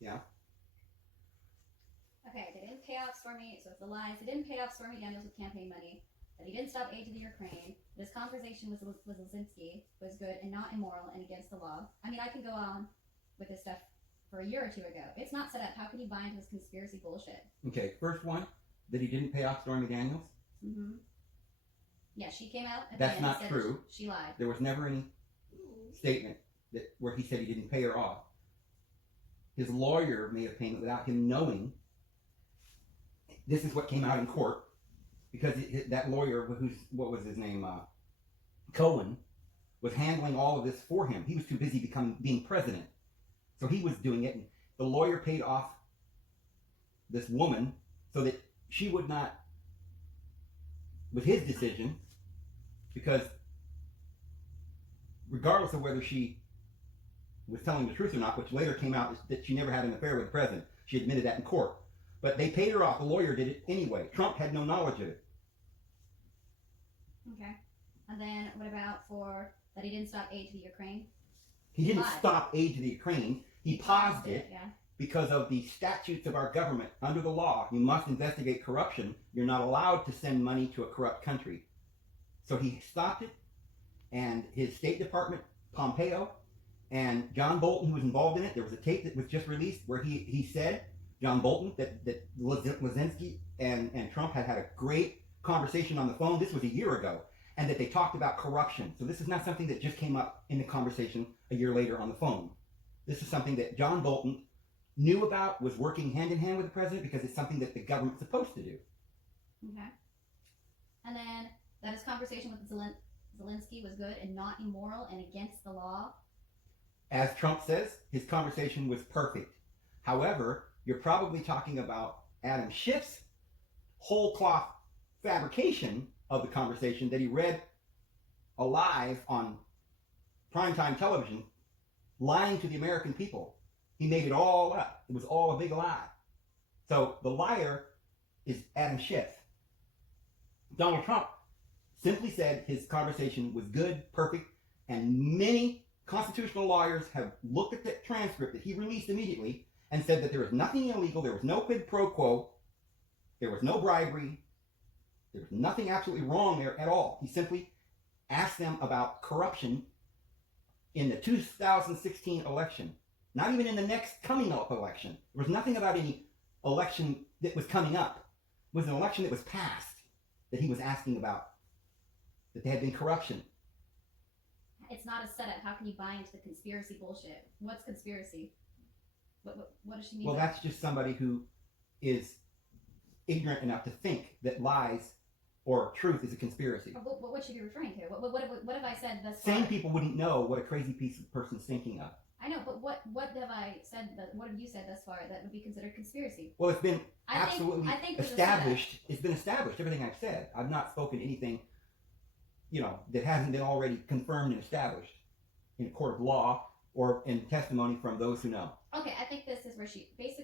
Yeah. Okay, they didn't pay off Stormy, so it's the lies. They didn't pay off Stormy Daniels with campaign money. That he didn't stop aid to the Ukraine. This conversation with Zelensky was good and not immoral and against the law. I mean, I can go on with this stuff for a year or two ago. It's not set up. How can you buy into this conspiracy bullshit? Okay, first one, that he didn't pay off Stormy Daniels. Mm-hmm. Yeah, she came out at That's the end not and said true. She lied. There was never any statement where he said he didn't pay her off. His lawyer made a payment without him knowing. This is what came out in court, because that lawyer, what was his name, Cohen, was handling all of this for him. He was too busy being president, so he was doing it. And the lawyer paid off this woman so that she would not, with his decision, because regardless of whether she was telling the truth or not, which later came out that she never had an affair with the president. She admitted that in court. But they paid her off. The lawyer did it anyway. Trump had no knowledge of it. Okay. And then what about for that he didn't stop aid to the Ukraine? He didn't stop aid to the Ukraine. He paused it because of the statutes of our government. Under the law, you must investigate corruption. You're not allowed to send money to a corrupt country. So he stopped it, and his State Department, Pompeo, and John Bolton, who was involved in it, there was a tape that was just released where he said, John Bolton, that Zelensky and Trump had a great conversation on the phone. This was a year ago. And that they talked about corruption. So this is not something that just came up in the conversation a year later on the phone. This is something that John Bolton knew about, was working hand in hand with the president, because it's something that the government's supposed to do. Okay. And then that his conversation with Zelensky was good and not immoral and against the law. As Trump says, his conversation was perfect. However, you're probably talking about Adam Schiff's whole cloth fabrication of the conversation that he read alive on primetime television, lying to the American people. He made it all up. It was all a big lie. So the liar is Adam Schiff. Donald Trump simply said his conversation was good, perfect, and many constitutional lawyers have looked at the transcript that he released immediately and said that there was nothing illegal, there was no quid pro quo, there was no bribery, there was nothing absolutely wrong there at all. He simply asked them about corruption in the 2016 election, not even in the next coming up election. There was nothing about any election that was coming up. It was an election that was passed that he was asking about, that there had been corruption. It's not a setup. How can you buy into the conspiracy bullshit? What's conspiracy? What does she mean? Well, that's just somebody who is ignorant enough to think that lies or truth is a conspiracy. What should you be referring to? What have I said thus far? Sane people wouldn't know what a crazy piece of person's thinking of. I know, but what have I said? What have you said thus far that would be considered conspiracy? Well, it's been absolutely established. It's been established. Everything I've said. I've not spoken anything, that hasn't been already confirmed and established in a court of law or in testimony from those who know. Okay, I think this is where he's going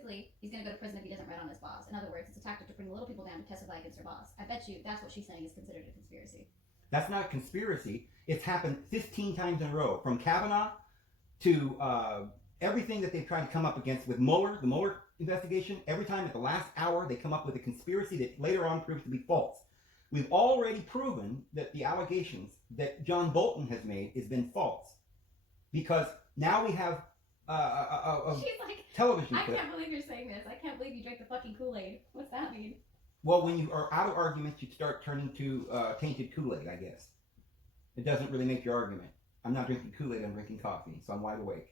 to go to prison if he doesn't rat on his boss. In other words, it's a tactic to bring the little people down to testify against her boss. I bet you that's what she's saying is considered a conspiracy. That's not a conspiracy. It's happened 15 times in a row, from Kavanaugh to everything that they've tried to come up against with Mueller, the Mueller investigation. Every time at the last hour, they come up with a conspiracy that later on proves to be false. We've already proven that the allegations that John Bolton has made has been false, because now we have She's like, television I clip. can't believe you're saying this. I can't believe you drank the fucking Kool-Aid. What's that mean? Well, when you are out of arguments, you start turning to tainted Kool-Aid, I guess. It doesn't really make your argument. I'm not drinking Kool-Aid, I'm drinking coffee, so I'm wide awake.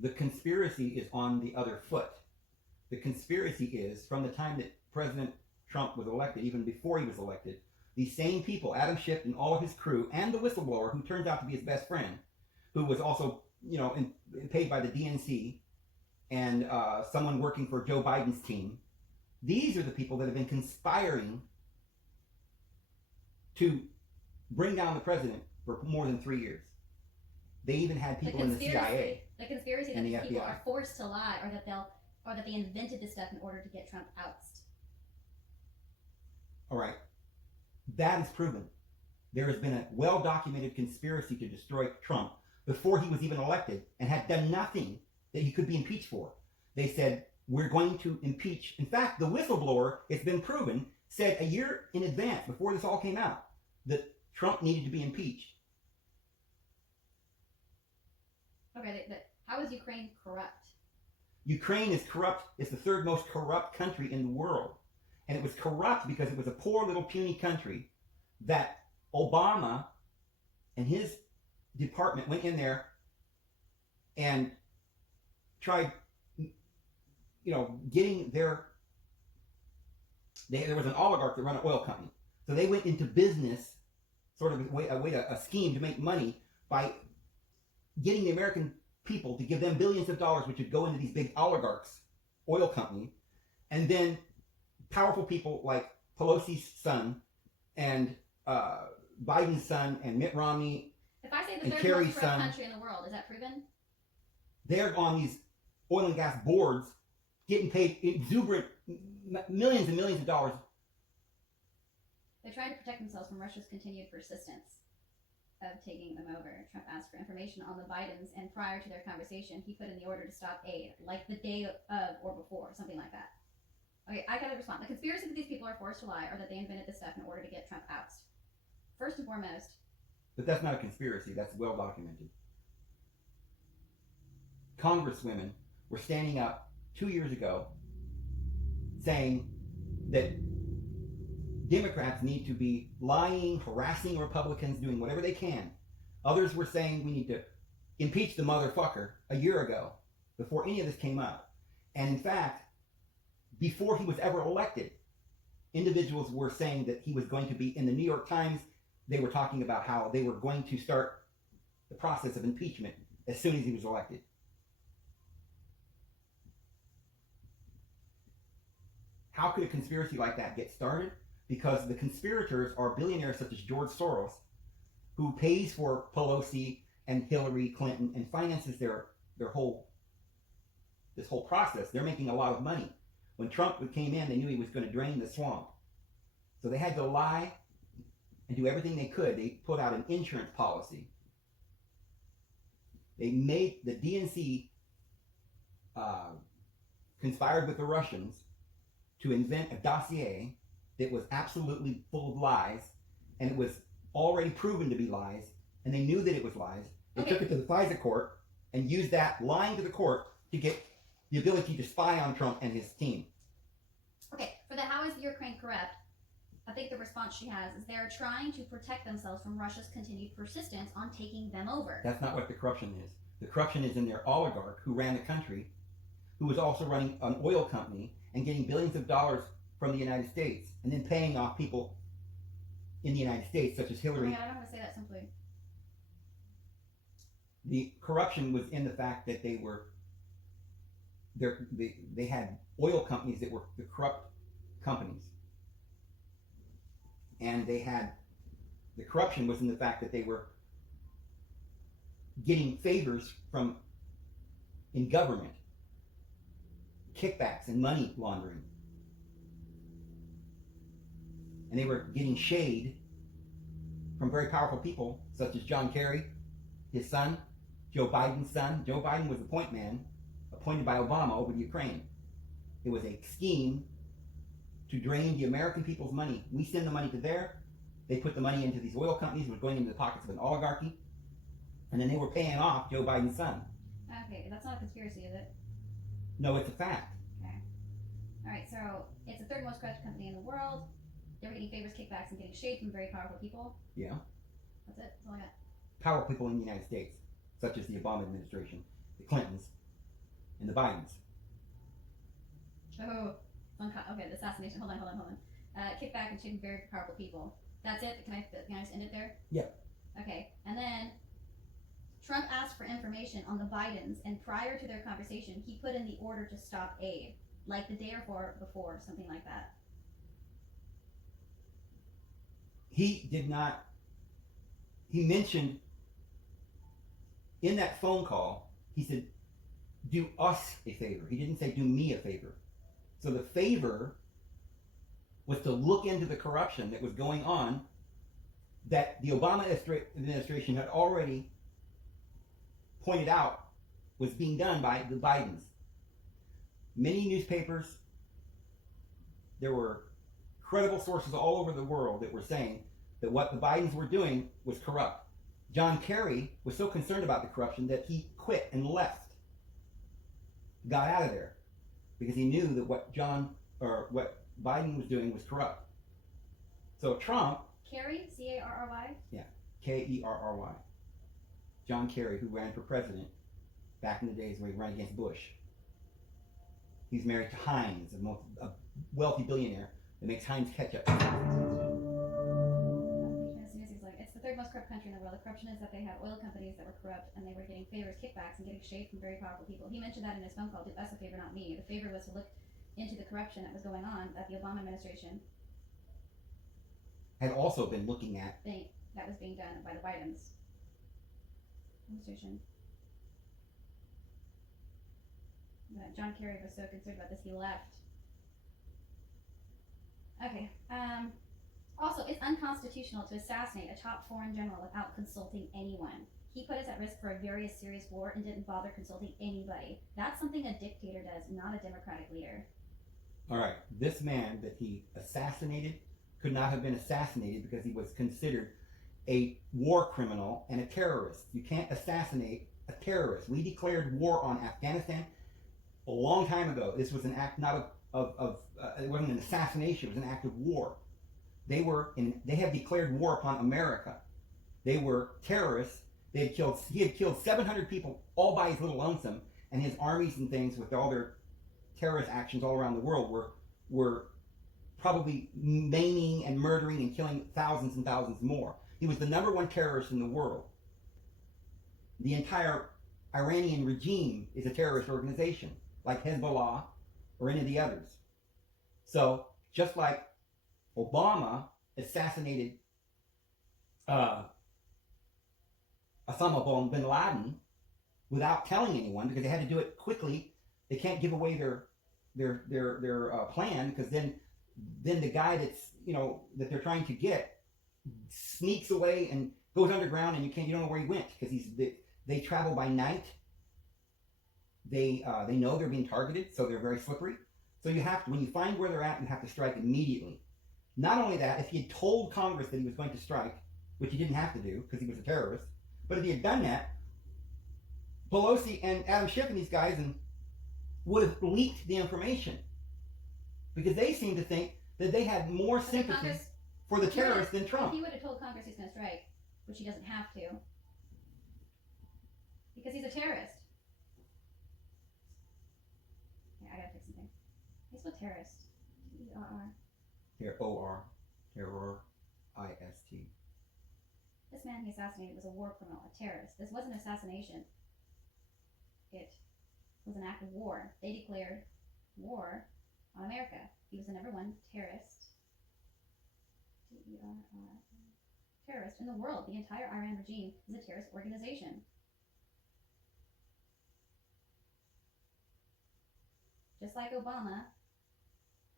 The conspiracy is on the other foot. The conspiracy is, from the time that President Trump was elected, even before he was elected, these same people, Adam Schiff and all of his crew, and the whistleblower, who turns out to be his best friend, who was also, paid by the DNC, and someone working for Joe Biden's team, these are the people that have been conspiring to bring down the president for more than 3 years. They even had people in the CIA. The conspiracy that and the these people FBI. are forced to lie, or that they invented this stuff in order to get Trump ousted. All right. That is proven. there has been a well-documented conspiracy to destroy Trump before he was even elected and had done nothing that he could be impeached for. They said, we're going to impeach. In fact, the whistleblower, it's been proven, said a year in advance, before this all came out, that Trump needed to be impeached. Okay, how is Ukraine corrupt? Ukraine is corrupt. It's the third most corrupt country in the world. And it was corrupt because it was a poor little puny country that Obama and his department went in there and tried, getting there was an oligarch that ran an oil company. So they went into business, sort of a scheme to make money by getting the American people to give them billions of dollars, which would go into these big oligarchs, oil company, and then powerful people like Pelosi's son and Biden's son and Mitt Romney. If I say the and third Kerry's most corrupt son, country in the world, is that proven? They're on these oil and gas boards getting paid exuberant millions and millions of dollars. They're trying to protect themselves from Russia's continued persistence of taking them over. Trump asked for information on the Bidens, and prior to their conversation, he put in the order to stop aid, like the day of or before, something like that. Okay, I gotta respond. The conspiracy that these people are forced to lie, or that they invented this stuff in order to get Trump ousted. First and foremost. But that's not a conspiracy. That's well documented. Congresswomen were standing up 2 years ago saying that Democrats need to be lying, harassing Republicans, doing whatever they can. Others were saying we need to impeach the motherfucker a year ago, before any of this came up. And in fact, before he was ever elected, individuals were saying that he was going to be in the New York Times. They were talking about how they were going to start the process of impeachment as soon as he was elected. How could a conspiracy like that get started? Because the conspirators are billionaires such as George Soros, who pays for Pelosi and Hillary Clinton and finances this whole process. They're making a lot of money. When Trump came in, they knew he was going to drain the swamp. So they had to lie and do everything they could. They put out an insurance policy. They made the DNC conspired with the Russians to invent a dossier that was absolutely full of lies, and it was already proven to be lies, and they knew that it was lies. They took it to the FISA court and used that lying to the court to get the ability to spy on Trump and his team. Okay, for the how is Ukraine corrupt, I think the response she has is they're trying to protect themselves from Russia's continued persistence on taking them over. That's not what the corruption is. The corruption is in their oligarch who ran the country, who was also running an oil company and getting billions of dollars from the United States, and then paying off people in the United States, such as Hillary. Oh my God, I don't want to say that simply. The corruption was in the fact that they had oil companies that were the corrupt companies. And the corruption was in the fact that they were getting favors in government, kickbacks and money laundering. And they were getting shade from very powerful people, such as John Kerry, his son, Joe Biden's son. Joe Biden was the point man appointed by Obama over the Ukraine. It was a scheme to drain the American people's money. We send the money to there. They put the money into these oil companies. It was going into the pockets of an oligarchy. And then they were paying off Joe Biden's son. Okay, that's not a conspiracy, is it? No, it's a fact. Okay. All right, so it's the third most corrupt company in the world. They were getting favors, kickbacks, and getting shade from very powerful people. Yeah. That's it. That's all I got. Powerful people in the United States, such as the Obama administration, the Clintons, and the Bidens. Oh, okay, the assassination. Hold on. Kickback and shade from very powerful people. That's it? Can I just end it there? Yeah. Okay, and then Trump asked for information on the Bidens, and prior to their conversation, he put in the order to stop aid, like the day or before, something like that. He did not. He mentioned in that phone call, he said, do us a favor. He didn't say, do me a favor. So the favor was to look into the corruption that was going on that the Obama administration had already pointed out was being done by the Bidens. Many newspapers, there were credible sources all over the world that were saying that what the Bidens were doing was corrupt. John Kerry was so concerned about the corruption that he quit and left, got out of there, because he knew that what Biden was doing was corrupt. So Trump, Kerry, C-A-R-R-Y? yeah, Kerry, John Kerry, who ran for president back in the days when he ran against Bush. He's married to Heinz, a wealthy billionaire that makes Heinz ketchup. It's the third most corrupt country in the world. The corruption is that they had oil companies that were corrupt and they were getting favors, kickbacks, and getting shade from very powerful people. He mentioned that in his phone call. Do us a favor, not me. The favor was to look into the corruption that was going on that the Obama administration had also been looking at. That was being done by the Bidens administration. But John Kerry was so concerned about this, he left. Okay. Also, it's unconstitutional to assassinate a top foreign general without consulting anyone. He put us at risk for a very serious war and didn't bother consulting anybody. That's something a dictator does, not a democratic leader. All right, this man that he assassinated could not have been assassinated because he was considered a war criminal and a terrorist. You can't assassinate a terrorist. We declared war on Afghanistan a long time ago. This was an act not it wasn't an assassination, it was an act of war. They have declared war upon America. They were terrorists. He had killed 700 people all by his little lonesome, and his armies and things with all their terrorist actions all around the world were probably maiming and murdering and killing thousands and thousands more. He was the #1 terrorist in the world. The entire Iranian regime is a terrorist organization, like Hezbollah or any of the others. So just like Obama assassinated Osama bin Laden without telling anyone because they had to do it quickly. They can't give away their plan because then the guy that they're trying to get sneaks away and goes underground and you don't know where he went because they travel by night. They know they're being targeted, so they're very slippery. So when you find where they're at, you have to strike immediately. Not only that, if he had told Congress that he was going to strike, which he didn't have to do because he was a terrorist, but if he had done that, Pelosi and Adam Schiff and these guys would have leaked the information because they seem to think that they had more sympathy for the terrorists than Trump. If he would have told Congress he's going to strike, which he doesn't have to, because he's a terrorist. Okay, I gotta fix something. He's a terrorist. T-E-R-R. Here, O-R. Terror. I-S-T. This man he assassinated was a war criminal, a terrorist. This wasn't an assassination. It was an act of war. They declared war on America. He was the #1 terrorist. T-E-R-R. Terrorist in the world. The entire Iran regime is a terrorist organization. Just like Obama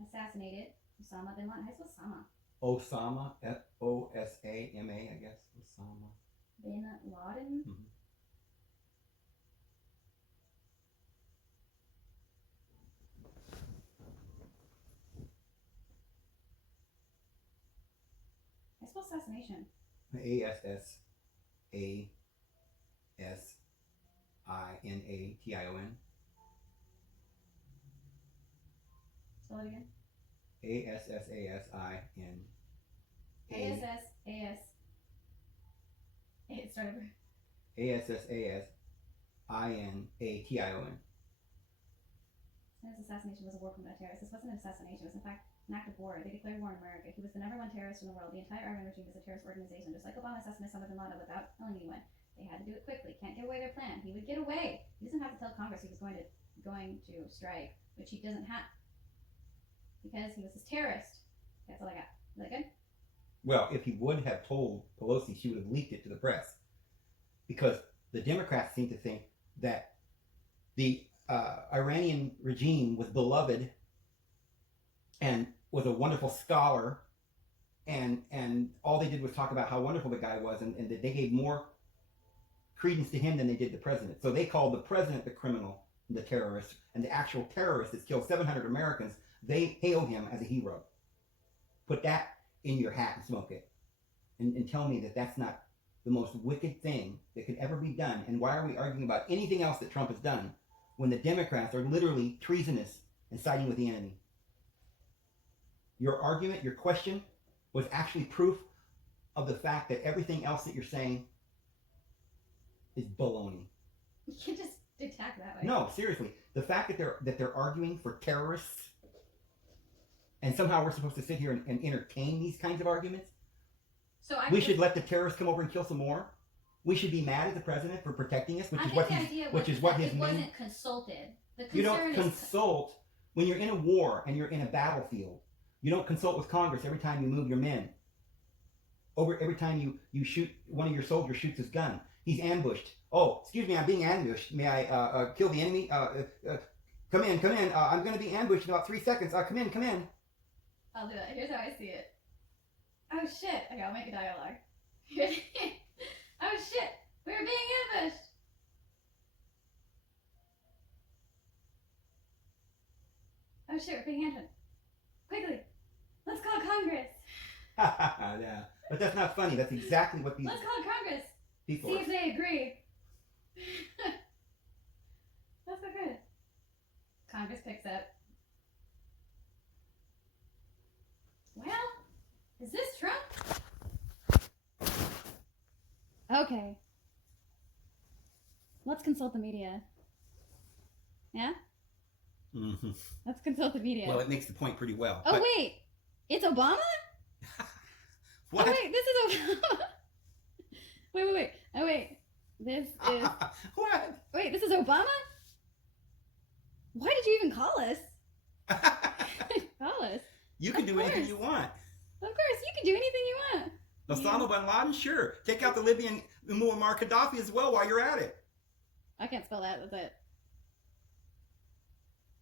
assassinated Osama bin Laden. How do you spell Osama? Osama, F-O-S-A-M-A, I guess. Osama. Bin Laden? Mm-hmm. I spell assassination. A-S-S-A-S-I-N-A-T-I-O-N. Spell it again. A-S-S-A-S-I-N. A-S-S-A-S. Start over. A-S-S-A-S-I-N-A-T-I-O-N. His assassination was a war criminal terrorist. This wasn't an assassination. It was, in fact, an act of war. They declared war on America. He was the #1 terrorist in the world. The entire Iran regime is a terrorist organization. Just like Obama assassinated Osama bin Laden without telling anyone. They had to do it quickly. Can't give away their plan. He would get away. He doesn't have to tell Congress he was going to strike, which he doesn't have because he was a terrorist. That's all I got. Is that good? Well, if he would have told Pelosi, she would have leaked it to the press. Because the Democrats seem to think that the Iranian regime was beloved and was a wonderful scholar and all they did was talk about how wonderful the guy was, and that they gave more credence to him than they did the president. So they called the president the criminal, the terrorist, and the actual terrorist that's killed 700 Americans, they hail him as a hero. Put that in your hat and smoke it. And tell me that that's not the most wicked thing that could ever be done. And why are we arguing about anything else that Trump has done when the Democrats are literally treasonous and siding with the enemy? Your argument, your question, was actually proof of the fact that everything else that you're saying is baloney. You can't just attack that way. No, seriously. The fact that they're arguing for terrorists, and somehow we're supposed to sit here and entertain these kinds of arguments. So we should let the terrorists come over and kill some more. We should be mad at the president for protecting us, which is what his it wasn't consulted. The concern you don't consult when you're in a war and you're in a battlefield. You don't consult with Congress every time you move your men. Every time you shoot, one of your soldiers shoots his gun. He's ambushed. Oh, excuse me, I'm being ambushed. May I kill the enemy? Come in. I'm going to be ambushed in about 3 seconds. Come in. I'll do that. Here's how I see it. Oh shit. Okay, I'll make a dialogue. Oh shit. We're being ambushed. Oh shit, we're being ambushed. Quickly. Let's call Congress. Yeah. But that's not funny. That's exactly what these Let's call Congress. people See are. if they agree. That's so good. Congress picks up. Well, is this Trump? Okay. Let's consult the media. Yeah? Mm-hmm. Let's consult the media. Well, it makes the point pretty well. Oh, wait. It's Obama? What? Oh, wait. This is Obama. Wait. Oh, wait. This is... What? Wait, this is Obama? Why did you even call us? Call us. You can do anything you want. Of course, you can do anything you want. Osama bin Laden, sure. Take out the Libyan Muammar Gaddafi as well while you're at it. I can't spell that. That's it.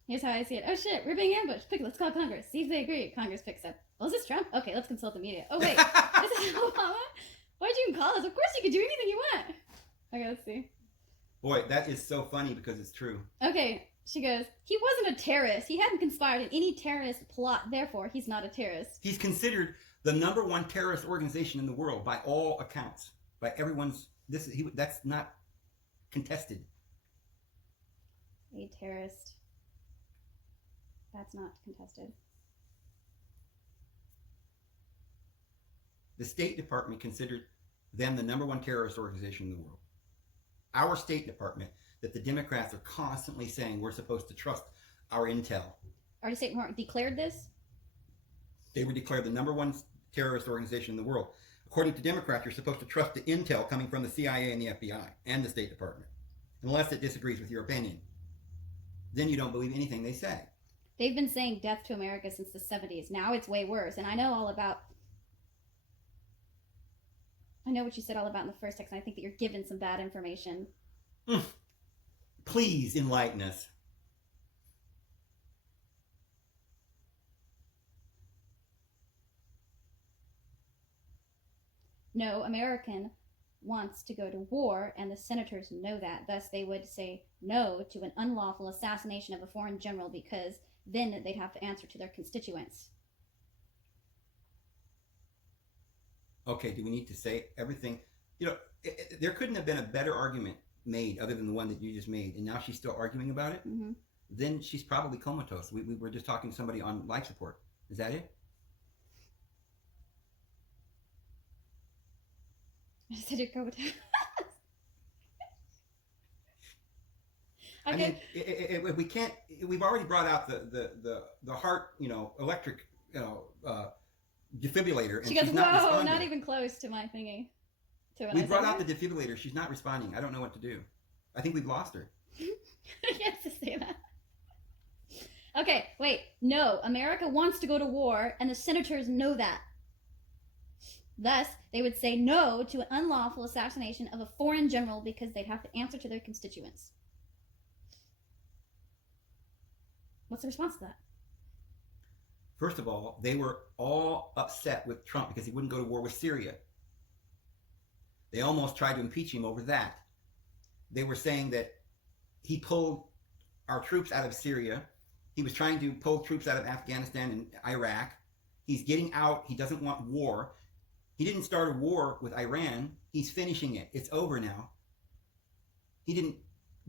Here's how I see it. Oh shit, we're being ambushed. Quick, let's call Congress. See if they agree. Congress picks up. Oh, is this Trump? Okay, let's consult the media. Oh wait, this is Obama? Why'd you even call us? Of course you can do anything you want. Okay, let's see. Boy, that is so funny because it's true. Okay, she goes, he wasn't a terrorist. He hadn't conspired in any terrorist plot. Therefore, he's not a terrorist. He's considered the #1 terrorist organization in the world by all accounts. By everyone's... That's not contested. A terrorist. That's not contested. The State Department considered them the #1 terrorist organization in the world. Our State Department, that the Democrats are constantly saying we're supposed to trust our intel. Our State Department declared this? They were declared the #1 terrorist organization in the world. According to Democrats, you're supposed to trust the intel coming from the CIA and the FBI and the State Department, unless it disagrees with your opinion. Then you don't believe anything they say. They've been saying death to America since the 70s. Now it's way worse. And I know all about... I know what you said all about in the first text, and I think that you're given some bad information. Please enlighten us. No American wants to go to war, and the senators know that. Thus, they would say no to an unlawful assassination of a foreign general because then they'd have to answer to their constituents. Okay, do we need to say everything? You know, there couldn't have been a better argument made other than the one that you just made, and now she's still arguing about it? Mm-hmm. Then she's probably comatose. We were just talking to somebody on life support. Is that it? I just said you're comatose. I mean, we can't. We've already brought out the heart, electric, defibrillator, and she goes, she's not whoa, responding. not even close to my thingy. We brought out the defibrillator. She's not responding. I don't know what to do. I think we've lost her. I can't just say that. Okay, wait. No, America wants to go to war, and the senators know that. Thus, they would say no to an unlawful assassination of a foreign general because they'd have to answer to their constituents. What's the response to that? First of all, they were all upset with Trump because he wouldn't go to war with Syria. They almost tried to impeach him over that. They were saying that he pulled our troops out of Syria. He was trying to pull troops out of Afghanistan and Iraq. He's getting out. He doesn't want war. He didn't start a war with Iran. He's finishing it. It's over now. He didn't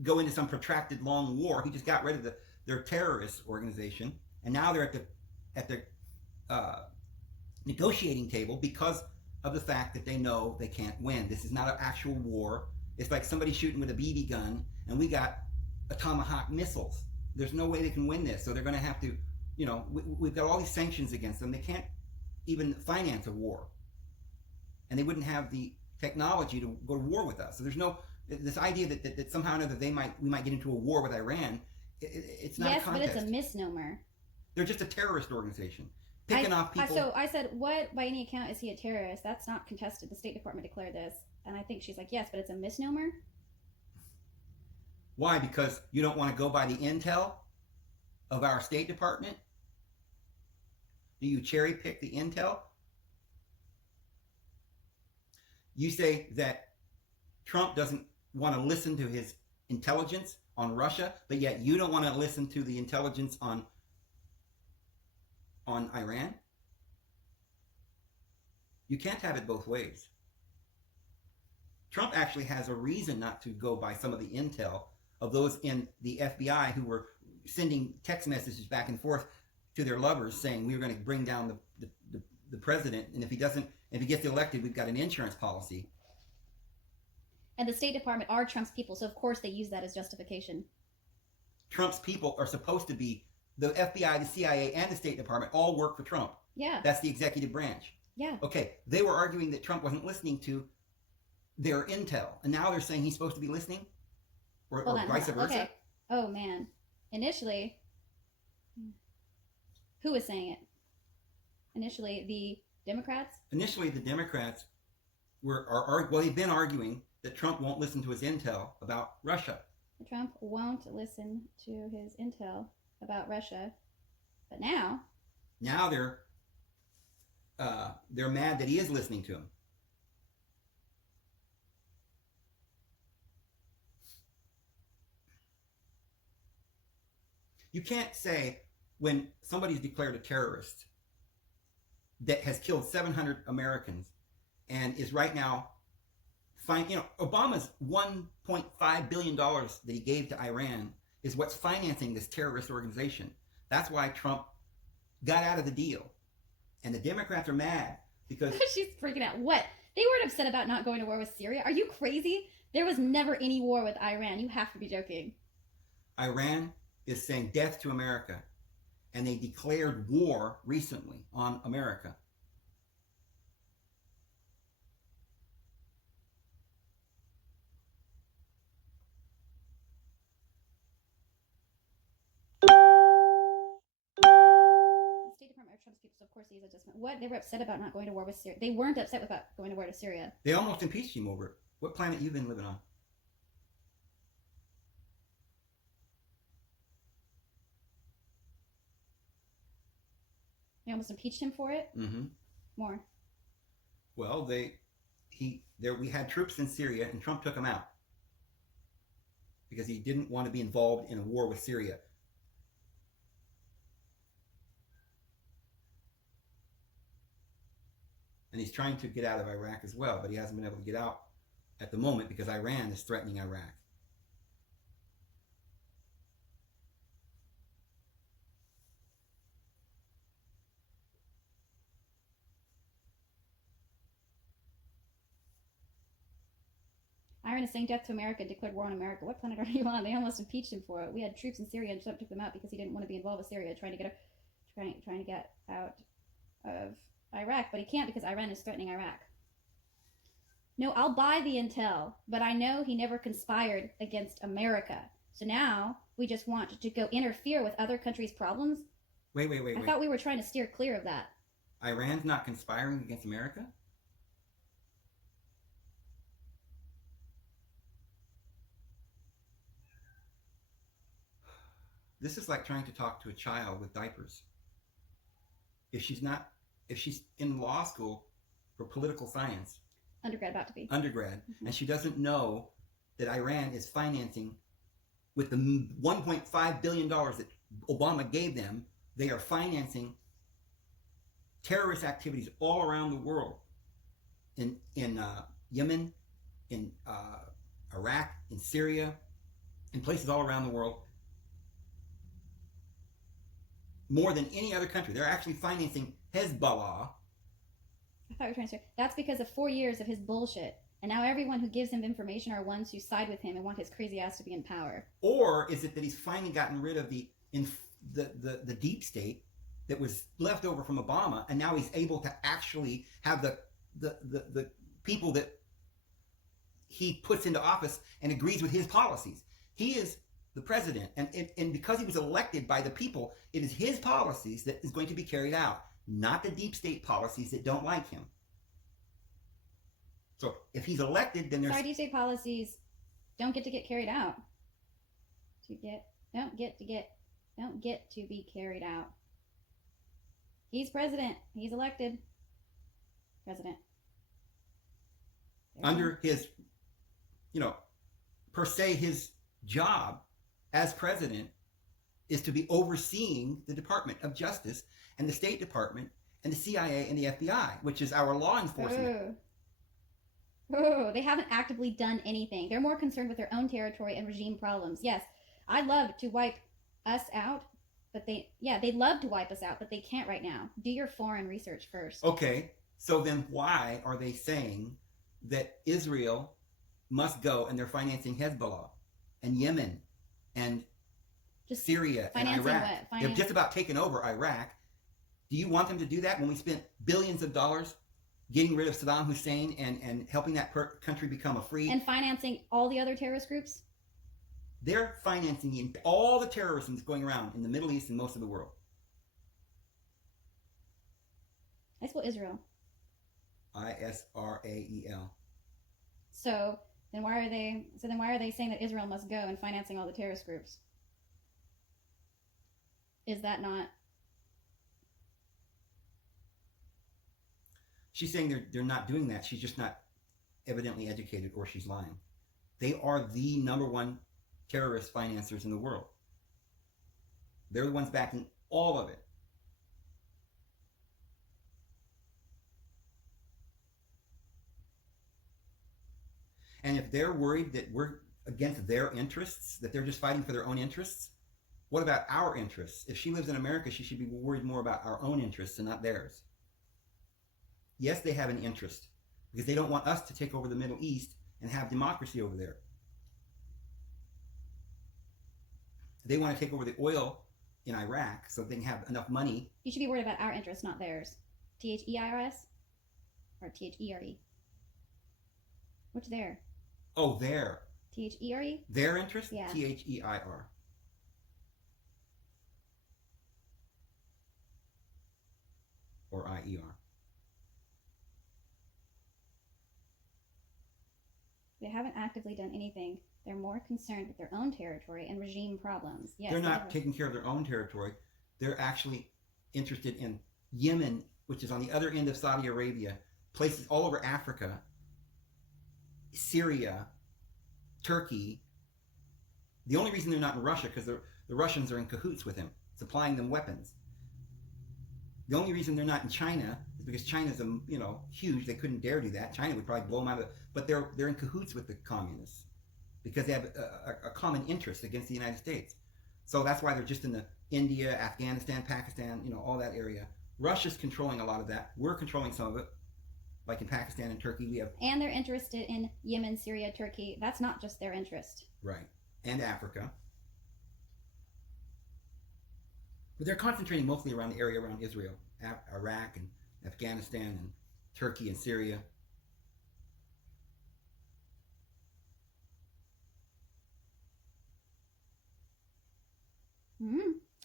go into some protracted long war. He just got rid of their terrorist organization, and now they're at the negotiating table because of the fact that they know they can't win. This is not an actual war. It's like somebody shooting with a BB gun, and we got Tomahawk missiles. There's no way they can win this, so they're going to have to, we've got all these sanctions against them. They can't even finance a war, and they wouldn't have the technology to go to war with us. So there's no this idea that somehow or another we might get into a war with Iran. It's not a contest. Yes, but it's a misnomer. They're just a terrorist organization picking off people. So I said, what, by any account, is he a terrorist? That's not contested. The State Department declared this. And I think she's like, yes, but it's a misnomer. Why? Because you don't want to go by the intel of our State Department? Do you cherry pick the intel? You say that Trump doesn't want to listen to his intelligence on Russia, but yet you don't want to listen to the intelligence on Iran? You can't have it both ways. Trump actually has a reason not to go by some of the intel of those in the FBI who were sending text messages back and forth to their lovers saying we were going to bring down the president, and if he gets elected, we've got an insurance policy. And the State Department are Trump's people, so of course they use that as justification. Trump's people are supposed to be the FBI, the CIA, and the State Department all work for Trump. Yeah. That's the executive branch. Yeah. Okay, they were arguing that Trump wasn't listening to their intel, and now they're saying he's supposed to be listening? Or vice versa? Okay. Oh, man. Initially, who was saying it? Initially, the Democrats? Initially, the Democrats they've been arguing that Trump won't listen to his intel about Russia. Trump won't listen to his intel about Russia, but now they're mad that he is listening to him. You can't say when somebody's declared a terrorist that has killed 700 Americans and is right now Obama's $1.5 billion that he gave to Iran is what's financing this terrorist organization. That's why Trump got out of the deal. And the Democrats are mad because... She's freaking out. What? They weren't upset about not going to war with Syria. Are you crazy? There was never any war with Iran. You have to be joking. Iran is saying death to America. And they declared war recently on America. Trump's people, so of course he is a adjustment. What? They were upset about not going to war with Syria. They weren't upset about going to war with Syria. They almost impeached him over it. What planet you been living on? They almost impeached him for it? Mm-hmm. More. Well, we had troops in Syria, and Trump took them out because he didn't want to be involved in a war with Syria. And he's trying to get out of Iraq as well, but he hasn't been able to get out at the moment because Iran is threatening Iraq. Iran is saying death to America, declared war on America. What planet are you on? They almost impeached him for it. We had troops in Syria and Trump took them out because he didn't want to be involved with Syria, trying to get out of Iraq, but he can't because Iran is threatening Iraq. No, I'll buy the intel, but I know he never conspired against America. So now we just want to go interfere with other countries' problems? Wait. I thought we were trying to steer clear of that. Iran's not conspiring against America? This is like trying to talk to a child with diapers. if she's in law school for political science, Undergrad about to be. undergrad, and she doesn't know that Iran is financing with the $1.5 billion that Obama gave them, they are financing terrorist activities all around the world, in Yemen, in Iraq, in Syria, in places all around the world, more than any other country. They're actually financing Hezbollah. I thought you were trying to say that's because of 4 years of his bullshit. And now everyone who gives him information are ones who side with him and want his crazy ass to be in power. Or is it that he's finally gotten rid of the deep state that was left over from Obama, and now he's able to actually have the people that he puts into office and agrees with his policies. He is the president, and because he was elected by the people, it is his policies that is going to be carried out, not the deep state policies that don't like him. So if he's elected, then there's... Sorry, deep state policies don't get to get carried out. Don't get to be carried out. He's president. He's elected president. Under his, per se, his job as president is to be overseeing the Department of Justice and the State Department and the CIA and the FBI, which is our law enforcement. Oh, they haven't actively done anything. They're more concerned with their own territory and regime problems. Yes, I'd love to wipe us out, but they'd love to wipe us out, but they can't right now. Do your foreign research first. Okay, so then why are they saying that Israel must go, and they're financing Hezbollah and Yemen and Just Syria and Iraq? They've just about taken over Iraq. Do you want them to do that when we spent billions of dollars getting rid of Saddam Hussein and helping that country become a free... And financing all the other terrorist groups? They're financing all the terrorism that's going around in the Middle East and most of the world. I spell Israel. Israel. So then why are they saying that Israel must go and financing all the terrorist groups? Is that not... She's saying they're not doing that. She's just not evidently educated, or she's lying. They are the number one terrorist financiers in the world. They're the ones backing all of it. And if they're worried that we're against their interests, that they're just fighting for their own interests, what about our interests? If she lives in America, she should be worried more about our own interests and not theirs. Yes, they have an interest because they don't want us to take over the Middle East and have democracy over there. They want to take over the oil in Iraq so they can have enough money. You should be worried about our interests, not theirs. T-H-E-I-R-S? Or T-H-E-R-E? What's there? Oh, their. T-H-E-R-E? Their interest? Yeah. T-H-E-I-R. Or I-E-R. They haven't actively done anything. They're more concerned with their own territory and regime problems. Yes, they're not taking care of their own territory. They're actually interested in Yemen, which is on the other end of Saudi Arabia, places all over Africa, Syria, Turkey. The only reason they're not in Russia because the Russians are in cahoots with him, supplying them weapons. The only reason they're not in China is because China's huge. They couldn't dare do that. China would probably blow them out. But they're in cahoots with the communists because they have a common interest against the United States. So that's why they're just in the India, Afghanistan, Pakistan, all that area. Russia's controlling a lot of that. We're controlling some of it, like in Pakistan and Turkey. We have, and they're interested in Yemen, Syria, Turkey. That's not just their interest. Right, and Africa. But they're concentrating mostly around the area around Israel, Iraq and Afghanistan and Turkey and Syria.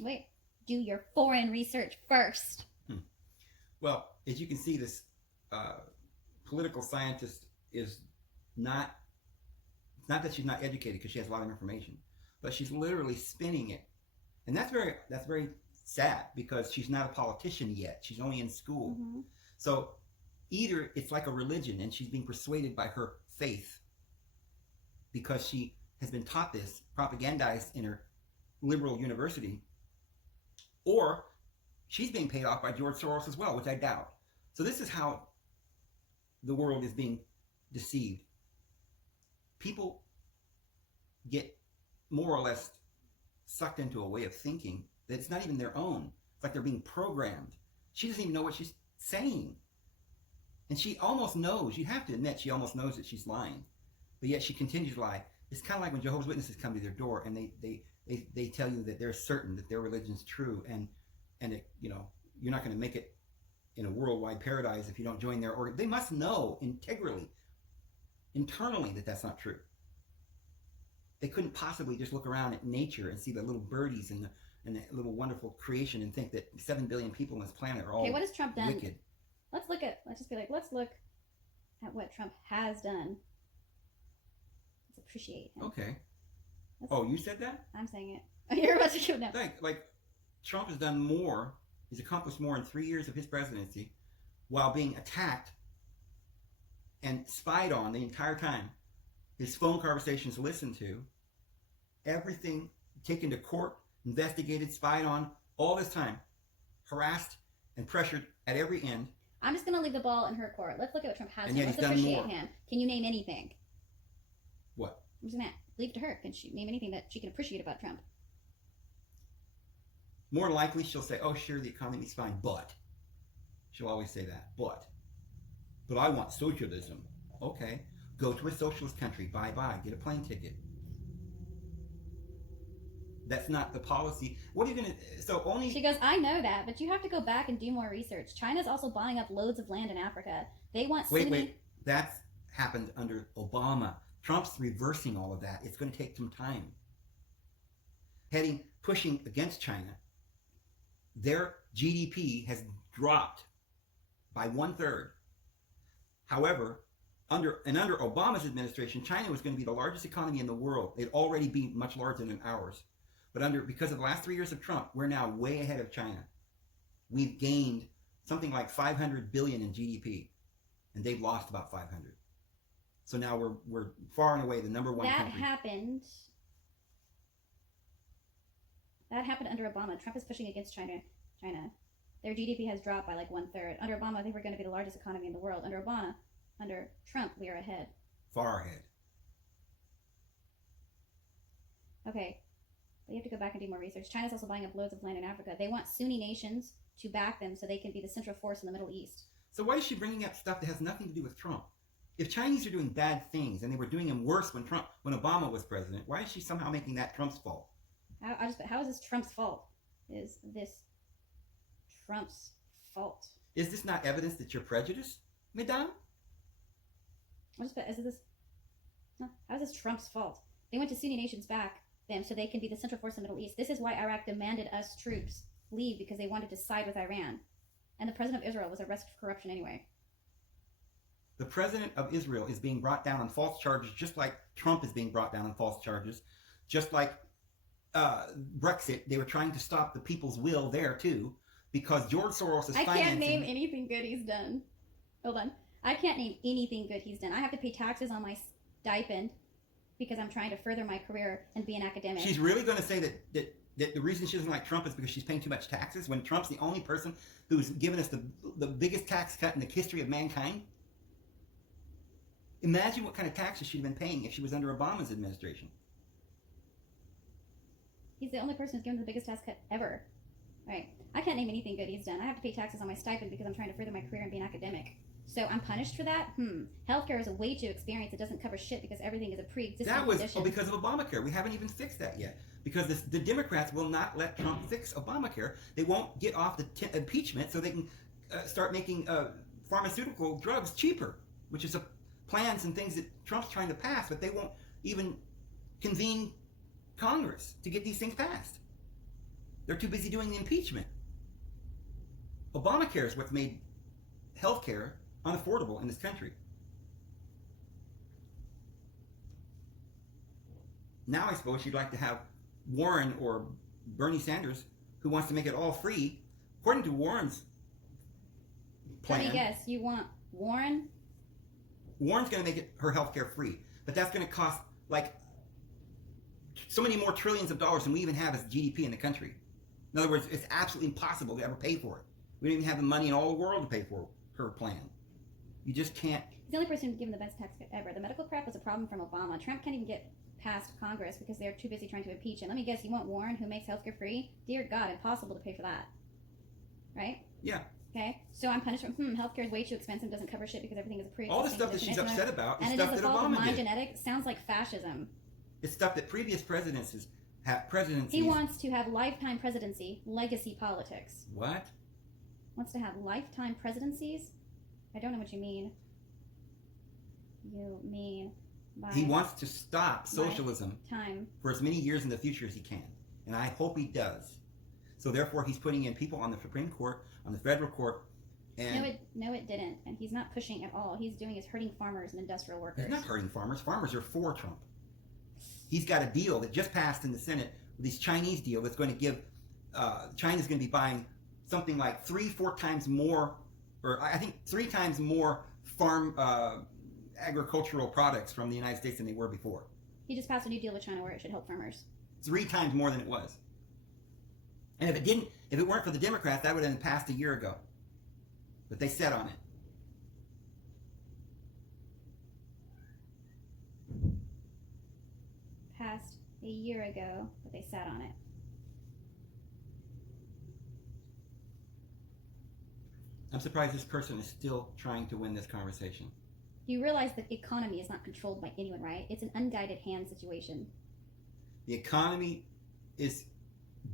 Wait, do your foreign research first. Well, as you can see, this political scientist is not, it's not that she's not educated because she has a lot of information, but she's literally spinning it. And that's very sad because she's not a politician yet. She's only in school. Mm-hmm. So either it's like a religion and she's being persuaded by her faith because she has been taught this, propagandized in her liberal university, or she's being paid off by George Soros as well, which I doubt. So this is how the world is being deceived. People get more or less sucked into a way of thinking that it's not even their own. It's like they're being programmed. She doesn't even know what she's saying. And she almost knows, you have to admit, she almost knows that she's lying. But yet she continues to lie. It's kind of like when Jehovah's Witnesses come to their door and they tell you that they're certain that their religion's true, and it, you know, you're not going to make it in a worldwide paradise if you don't join their organ. They must know internally that that's not true. They couldn't possibly just look around at nature and see the little birdies and the little wonderful creation and think that 7 billion people on this planet are all Okay, what has Trump done? wicked. Let's look at what Trump has done. Let's appreciate him. Okay. Oh, you said that? I'm saying it. Oh, you're about to give it now. Like Trump has done more. He's accomplished more in 3 years of his presidency while being attacked and spied on the entire time. His phone conversations listened to, everything taken to court, investigated, spied on, all this time, harassed and pressured at every end. I'm just going to leave the ball in her court. Let's look at what Trump has And done. yet Let's he's done appreciate more. him. Can you name anything? What? I'm just going to leave it to her. Can she name anything that she can appreciate about Trump? More likely she'll say, oh, sure, the economy's fine, but. She'll always say that, but. But I want socialism. Okay. Go to a socialist country. Bye-bye. Get a plane ticket. That's not the policy. What are you going to... So only... She goes, I know that, but you have to go back and do more research. China's also buying up loads of land in Africa. They want... Wait. That's happened under Obama. Trump's reversing all of that. It's going to take some time. Pushing against China. Their GDP has dropped by 1/3. However, under Obama's administration, China was going to be the largest economy in the world. It'd already be much larger than ours. But because of the last 3 years of Trump, we're now way ahead of China. We've gained something like 500 billion in GDP, and they've lost about 500. So now we're far and away the number one country. That happened under Obama. Trump is pushing against China. Their GDP has dropped by like 1/3. Under Obama, I think we're going to be the largest economy in the world. Under Trump, we are ahead. Far ahead. Okay. But you have to go back and do more research. China's also buying up loads of land in Africa. They want Sunni nations to back them so they can be the central force in the Middle East. So why is she bringing up stuff that has nothing to do with Trump? If Chinese are doing bad things and they were doing them worse when Obama was president, why is she somehow making that Trump's fault? How is this Trump's fault? Is this Trump's fault? Is this not evidence that you're prejudiced, mesdames? How is this Trump's fault? They went to Sunni nations back them so they can be the central force in the Middle East. This is why Iraq demanded us troops leave, because they wanted to side with Iran. And the president of Israel was arrested for corruption anyway. The president of Israel is being brought down on false charges, just like Trump is being brought down on false charges. Just like Brexit, they were trying to stop the people's will there too, because George Soros is financing... I can't name anything good he's done. Hold on. I can't name anything good he's done. I have to pay taxes on my stipend because I'm trying to further my career and be an academic. She's really going to say that the reason she doesn't like Trump is because she's paying too much taxes, when Trump's the only person who's given us the biggest tax cut in the history of mankind? Imagine what kind of taxes she'd been paying if she was under Obama's administration. He's the only person who's given the biggest tax cut ever. Right. I can't name anything good he's done. I have to pay taxes on my stipend because I'm trying to further my career and be an academic. So I'm punished for that? Healthcare is a way too experienced. It doesn't cover shit because everything is a pre-existing condition. Because of Obamacare. We haven't even fixed that yet. Because the Democrats will not let Trump fix Obamacare. They won't get off the impeachment so they can start making pharmaceutical drugs cheaper, which is plans and things that Trump's trying to pass, but they won't even convene Congress to get these things passed. They're too busy doing the impeachment. Obamacare is what's made healthcare unaffordable in this country. Now I suppose you'd like to have Warren or Bernie Sanders who wants to make it all free. According to Warren's plan, let me guess. You want Warren? Warren's going to make her health care free, but that's going to cost like so many more trillions of dollars than we even have as GDP in the country. In other words, it's absolutely impossible to ever pay for it. We don't even have the money in all the world to pay for her plan. You just can't. He's the only person given the best tax cut ever. The medical crap was a problem from Obama. Trump can't even get past Congress because they're too busy trying to impeach him. Let me guess, you want Warren, who makes healthcare free? Dear God, impossible to pay for that. Right? Yeah. Okay, so I'm punished for healthcare is way too expensive, doesn't cover shit because everything is a pre-existing All the stuff that condition. she's upset about is and stuff it is that the fault of Obama my did. genetics. Sounds like fascism. It's stuff that previous presidencies have. He wants to have lifetime presidency, legacy politics. What? Wants to have lifetime presidencies? I don't know what you mean. You mean by He wants to stop socialism time for as many years in the future as he can. And I hope he does. So therefore, he's putting in people on the Supreme Court, on the federal court. And No, it didn't. And he's not pushing at all. He's doing is hurting farmers and industrial workers. he's not hurting farmers. Farmers are for Trump. He's got a deal that just passed in the Senate, this Chinese deal that's going to give, China's going to be buying something like 3-4 times more, or I think 3 times more farm agricultural products from the United States than they were before. He just passed a new deal with China where it should help farmers. 3 times more than it was. And if it weren't for the Democrats, that would have been passed a year ago. But they sat on it. Passed a year ago, but they sat on it. I'm surprised this person is still trying to win this conversation. You realize the economy is not controlled by anyone, right? It's an unguided hand situation. The economy is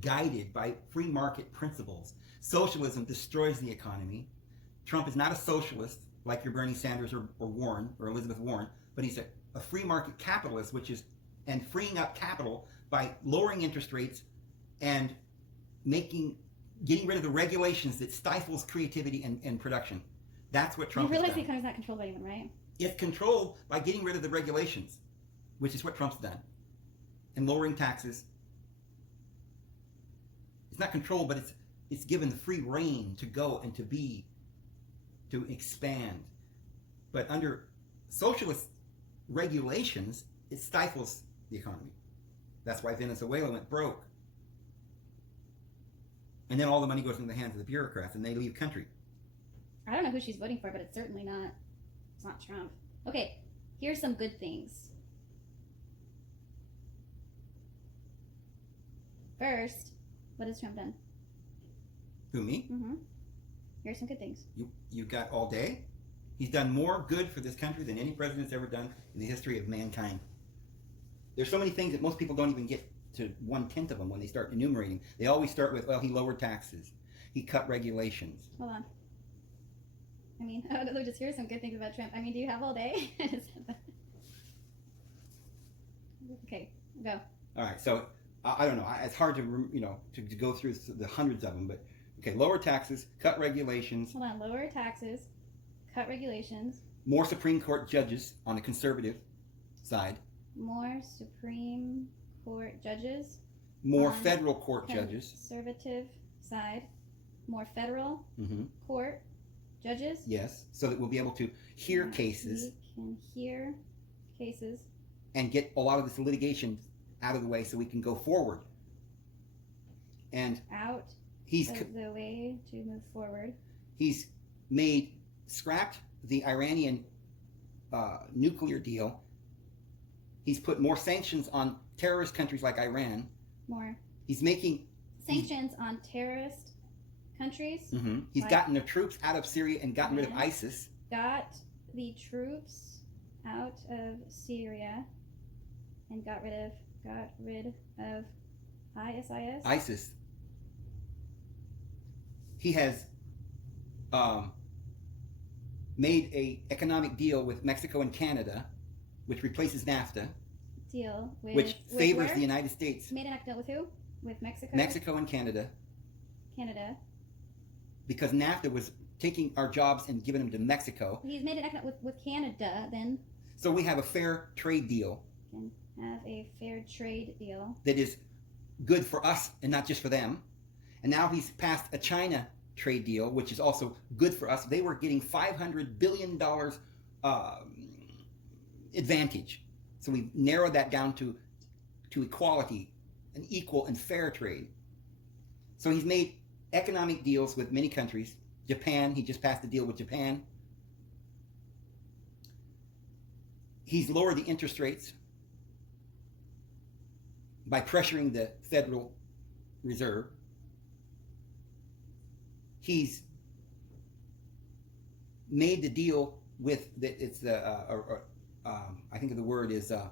guided by free market principles. Socialism destroys the economy. Trump is not a socialist like your Bernie Sanders or Warren or Elizabeth Warren, but he's a free market capitalist, and freeing up capital by lowering interest rates and getting rid of the regulations that stifles creativity and production. That's what Trump You realize has the done. economy is not controlled by anyone, right? It's controlled by getting rid of the regulations, which is what Trump's done, and lowering taxes. It's not controlled, but it's given the free reign to go and to expand. But under socialist regulations, it stifles the economy. That's why Venezuela went broke. And then all the money goes into the hands of the bureaucrats and they leave country. I don't know who she's voting for, but it's certainly not. It's not Trump. Okay, here's some good things. First, what has Trump done? Who, me? Mm-hmm. Here's some good things. You got all day? He's done more good for this country than any president's ever done in the history of mankind. There's so many things that most people don't even get to 1/10 of them when they start enumerating. They always start with, well, he lowered taxes. He cut regulations. Hold on. I mean, just here's some good things about Trump. I mean, do you have all day? Okay, go. All right, so I don't know. It's hard to to go through the hundreds of them, but okay, lower taxes, cut regulations. Hold on, lower taxes, cut regulations. More Supreme Court judges on the conservative side. More Supreme Court judges. More federal court judges. Conservative side. More federal Mm-hmm. court judges. Yes, so that we'll be able to hear cases. We can hear cases. And get a lot of this litigation out of the way so we can go forward. And Out he's of the way to move forward. He's scrapped the Iranian nuclear deal. He's put more sanctions on terrorist countries like Iran. More He's making sanctions on terrorist countries. Mm-hmm. He's Like- gotten the troops out of Syria and gotten rid of Yeah. ISIS. Got the troops out of Syria and got rid of ISIS. ISIS. He has made a economic deal with Mexico and Canada, which replaces NAFTA, Deal with which favors where? the United States. Made an deal with who? With Mexico. Mexico and Canada, Canada. because NAFTA was taking our jobs and giving them to Mexico. He's made an with Canada. Then So we have a fair trade deal can have a fair trade deal. that is good for us and not just for them. And now he's passed a China trade deal, which is also good for us. They were getting $500 billion advantage. So we narrowed that down to equality, an equal and fair trade. So he's made economic deals with many countries. Japan, he just passed a deal with Japan. He's lowered the interest rates by pressuring the Federal Reserve. He's made the deal with I think the word is the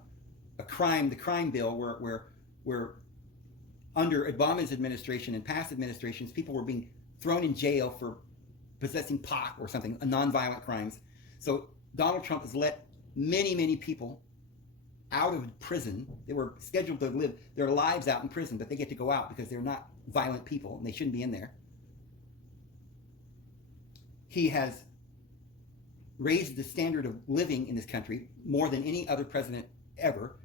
crime bill, where under Obama's administration and past administrations, people were being thrown in jail for possessing pot or something, nonviolent crimes. So Donald Trump has let many people out of prison. They were scheduled to live their lives out in prison, but they get to go out because they're not violent people and they shouldn't be in there. He has raised the standard of living in this country more than any other president ever.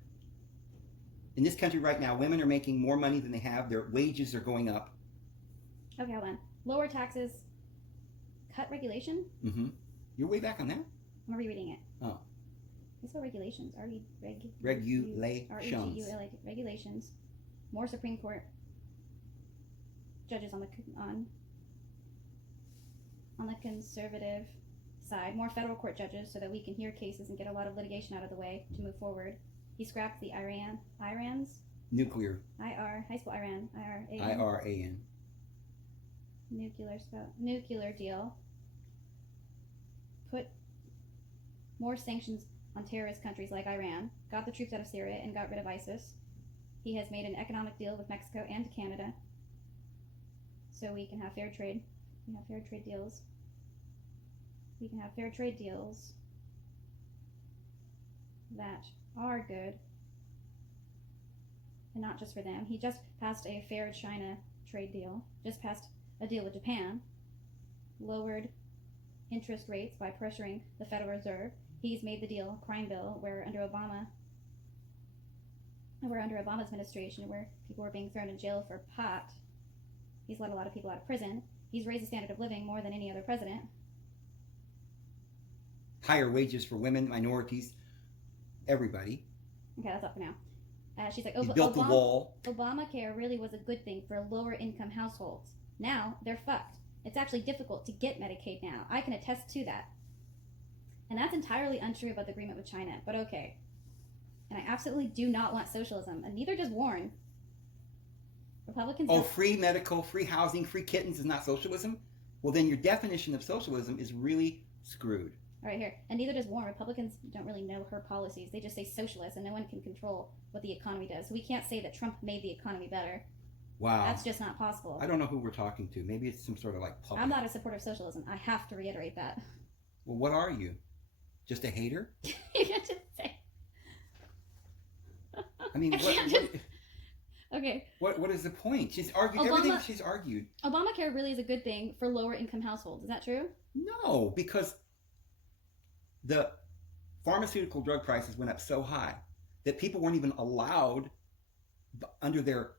In this country right now, women are making more money than they have. Their wages are going up. Okay, hold on. Lower taxes, cut regulation? Mm-hmm. You're way back on that? I'm rereading it. Oh. It's what regulations. Regulations. More Supreme Court judges on the conservative side. More federal court judges so that we can hear cases and get a lot of litigation out of the way to move forward. He scrapped the Iran's nuclear. high school Iran. IRAN. Nuclear deal. Put more sanctions on terrorist countries like Iran. Got the troops out of Syria and got rid of ISIS. He has made an economic deal with Mexico and Canada so we can have fair trade. We have fair trade deals. We can have fair trade deals that are good and not just for them. He just passed a fair China trade deal, just passed a deal with Japan, lowered interest rates by pressuring the Federal Reserve. He's made the deal, crime bill, where under Obama's administration, where people were being thrown in jail for pot, he's let a lot of people out of prison. He's raised the standard of living more than any other president. Higher wages for women, minorities, everybody. Okay, that's up for now. She's like, He built the wall. Obamacare really was a good thing for lower income households. Now they're fucked. It's actually difficult to get Medicaid now. I can attest to that. And that's entirely untrue about the agreement with China, but okay. And I absolutely do not want socialism, and neither does Warren. Republicans. Oh, free medical, free housing, free kittens is not socialism? Well, then your definition of socialism is really screwed. All right, here. And neither does Warren. Republicans don't really know her policies. They just say socialist, and no one can control what the economy does. So we can't say that Trump made the economy better. Wow. That's just not possible. I don't know who we're talking to. Maybe it's some sort of like puppet. I'm not a supporter of socialism. I have to reiterate that. Well, what are you? Just a hater? You can't just say. I mean, Okay. What is the point? She's argued everything she's argued. Obamacare really is a good thing for lower income households. Is that true? No, because the pharmaceutical drug prices went up so high that people weren't even allowed under their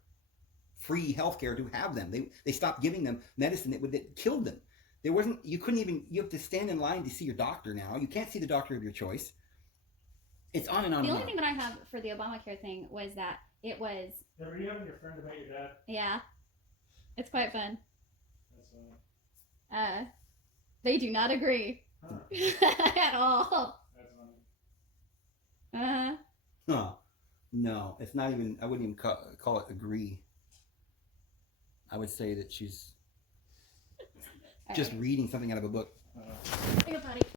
free healthcare to have them. They stopped giving them medicine that killed them. You have to stand in line to see your doctor now. You can't see the doctor of your choice. It's on and on. The only thing that I have for the Obamacare thing was that it was. Were you having your friend about your dad? Yeah, it's quite fun. That's funny. They do not agree at all. That's funny. Huh. No, it's not even. I wouldn't even call it agree. I would say that she's just reading something out of a book. Take a potty.